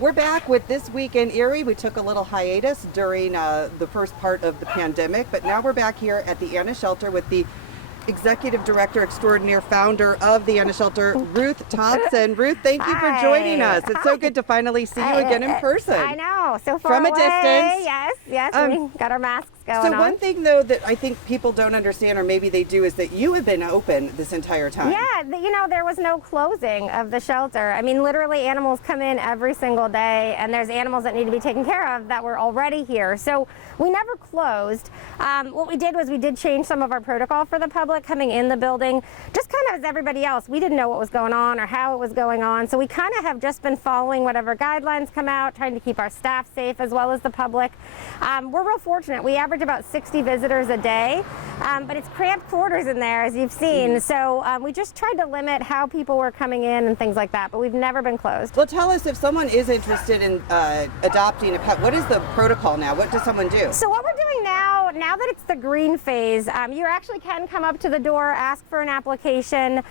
We're back with This Week in Erie. We took a little hiatus during the first part of the pandemic, but now we're back here at the Anna Shelter with the Executive Director Extraordinaire, founder of the Anna Shelter, Ruth Thompson. Ruth, thank you for joining us. It's so good to finally see you again in person. I know, so far From a away. distance. Yes, we got our masks going on. So one thing, though, that I think people don't understand, or maybe they do, is that you have been open this entire time. Yeah, there was no closing of the shelter. I mean, literally animals come in every single day, and there's animals that need to be taken care of that were already here. So we never closed. What we did was we did change some of our protocol for the public coming in the building, just kind of as everybody else. We didn't know what was going on or how it was going on, so we kind of have just been following whatever guidelines come out, trying to keep our staff safe as well as the public. We're real fortunate. We average about 60 visitors a day, but it's cramped quarters in there, as you've seen. So we just tried to limit how people were coming in and things like that, but we've never been closed. Well, tell us, if someone is interested in adopting a pet, what is the protocol now? What does someone do? So what we're doing now that it's the green phase, you actually can come up to the door, ask for an application.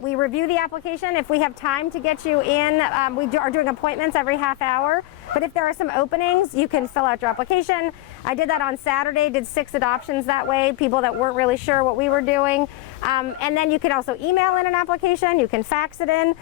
We review the application. If we have time to get you in, we are doing appointments every half hour. But if there are some openings, you can fill out your application. I did that on Saturday, did 6 adoptions that way, people that weren't really sure what we were doing. And then you can also email in an application, you can fax it in.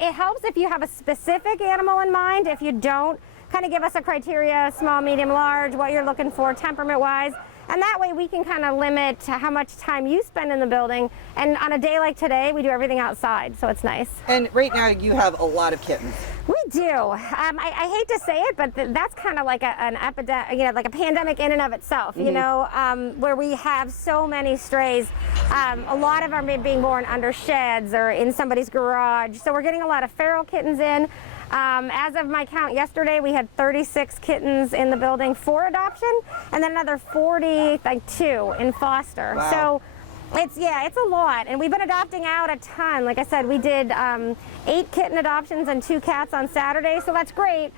It helps if you have a specific animal in mind. If you don't, kind of give us a criteria, small, medium, large, what you're looking for temperament-wise. And that way we can kind of limit how much time you spend in the building. And on a day like today, we do everything outside, so it's nice. And right now you have a lot of kittens. We do. I hate to say it, but that's kind of like an epidemic, like a pandemic in and of itself, where we have so many strays. A lot of them are being born under sheds or in somebody's garage. So we're getting a lot of feral kittens in. As of my count yesterday, we had 36 kittens in the building for adoption, and then another 42 in foster. Wow. So it's a lot, and we've been adopting out a ton. Like I said, we did 8 kitten adoptions and 2 cats on Saturday, so that's great.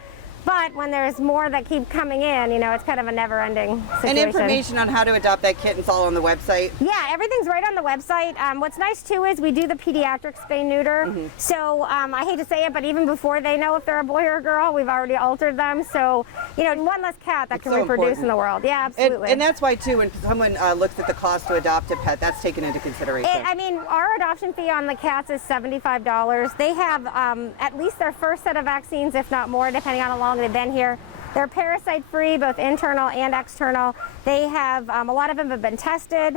But when there's more that keep coming in, it's kind of a never-ending situation. And information on how to adopt that kitten's all on the website? Yeah, everything's right on the website. What's nice, too, is we do the pediatric spay-neuter. So I hate to say it, but even before they know if they're a boy or a girl, we've already altered them. So, one less cat that can reproduce in the world. Yeah, absolutely. And that's why, too, when someone looks at the cost to adopt a pet, that's taken into consideration. Our adoption fee on the cats is $75. They have at least their first set of vaccines, if not more, depending on how long they've been here. They're parasite-free, both internal and external. They have, a lot of them have been tested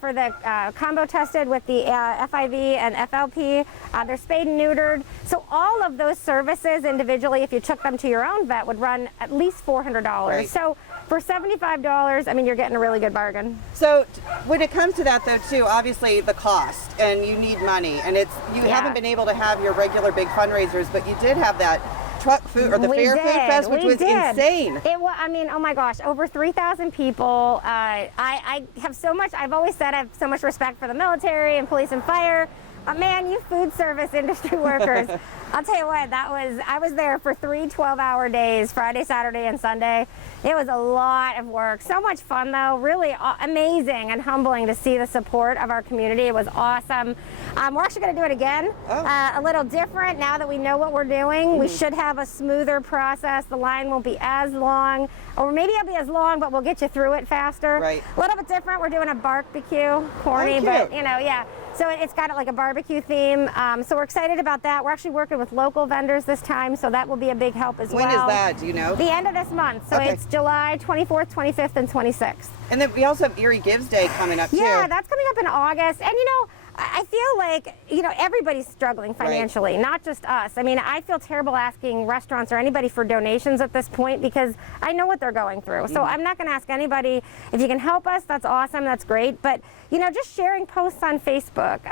for the combo tested with the FIV and FLP. They're spayed and neutered. So all of those services individually, if you took them to your own vet, would run at least $400. Right. So for $75, you're getting a really good bargain. So when it comes to that, though, too, obviously the cost, and you need money, and you haven't been able to have your regular big fundraisers, but you did have that truck food or the Fair Food Fest, which was insane. It was, oh my gosh, over 3,000 people. I have so much, I've always said I have so much respect for the military and police and fire. Man, you food service industry workers, I'll tell you what, I was there for 3 12-hour days, Friday, Saturday, and Sunday. It was a lot of work. So much fun, though. Really amazing and humbling to see the support of our community. It was awesome. We're actually going to do it again, a little different now that we know what we're doing. We should have a smoother process. The line won't be as long, or maybe it'll be as long, but we'll get you through it faster. Right. A little bit different. We're doing a barbecue, corny, but yeah. So it's got like a barbecue theme. So we're excited about that. We're actually working with local vendors this time, so that will be a big help as well. When is that? Do you know? The end of this month. So it's July 24th, 25th, and 26th. And then we also have Erie Gives Day coming up, too. Yeah, that's coming up in August. And I feel like, everybody's struggling financially, not just us. I feel terrible asking restaurants or anybody for donations at this point because I know what they're going through. So I'm not going to ask anybody. If you can help us, that's awesome, that's great. But, just sharing posts on Facebook.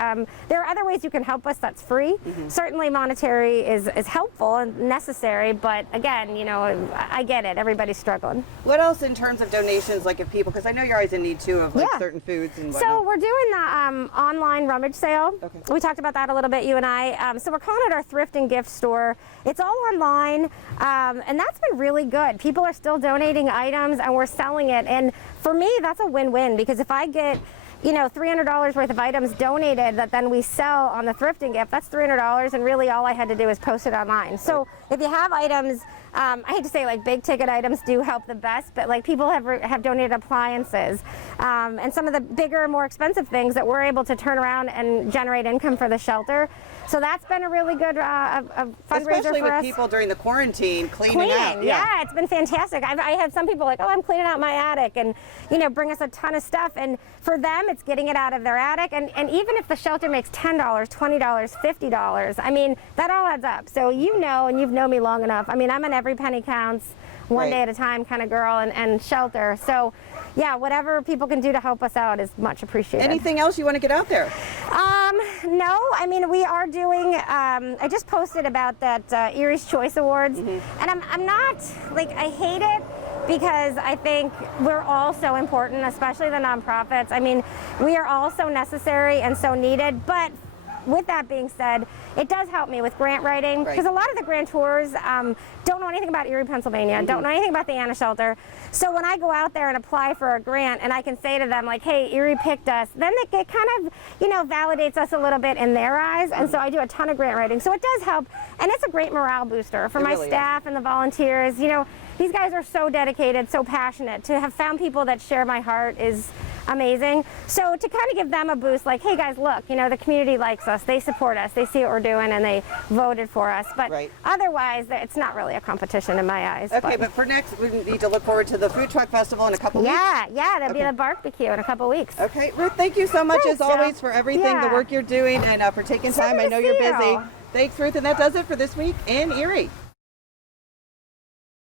There are other ways you can help us that's free. Certainly monetary is helpful and necessary, but again, I get it. Everybody's struggling. What else in terms of donations, like if people, because I know you're always in need, too, of certain foods and whatnot. So we're doing the online rummage sale. Okay. We talked about that a little bit, you and I. So we're calling it our thrift and gift store. It's all online, and that's been really good. People are still donating items, and we're selling it. And for me, that's a win-win because if I get you know, $300 worth of items donated that then we sell on the thrifting gift. That's $300, and really all I had to do is post it online. So if you have items, I hate to say like big ticket items do help the best, but like people have donated appliances and some of the bigger, more expensive things that we're able to turn around and generate income for the shelter. So that's been a really good fundraiser Especially for with us. people during the quarantine cleaning out. Yeah, it's been fantastic. I have some people like, oh, I'm cleaning out my attic, and you know, bring us a ton of stuff. And for them, it's getting it out of their attic. And even if the shelter makes $10, $20, $50, I mean, that all adds up. So you know, and you've known me long enough. I mean, I'm an every penny counts, one day at a time kind of girl, and shelter. So yeah, whatever people can do to help us out is much appreciated. Anything else you want to get out there? No, I mean, we are doing, I just posted about that Erie's Choice Awards, and I'm not, like, I hate it because I think we're all so important, especially the nonprofits. I mean, we are all so necessary and so needed, but with that being said, it does help me with grant writing, because a lot of the grantors don't know anything about Erie, Pennsylvania, don't know anything about the Anna Shelter. So when I go out there and apply for a grant and I can say to them like, hey, Erie picked us, then it kind of, you know, validates us a little bit in their eyes. And so I do a ton of grant writing. So it does help, and it's a great morale booster for my staff and the volunteers. You know, these guys are so dedicated, so passionate. To have found people that share my heart is amazing. So to kind of give them a boost, like, hey guys, look, you know, the community likes us, they support us, they see what we're doing, and they voted for us. But otherwise, it's not really a competition in my eyes. Okay, but for next, we need to look forward to the Food Truck Festival in a couple weeks. Yeah, there'll be the barbecue in a couple weeks. Okay, Ruth, thank you so much as always for everything, the work you're doing, and for taking time. I know you're busy. Thanks, Ruth, and that does it for this week in Erie.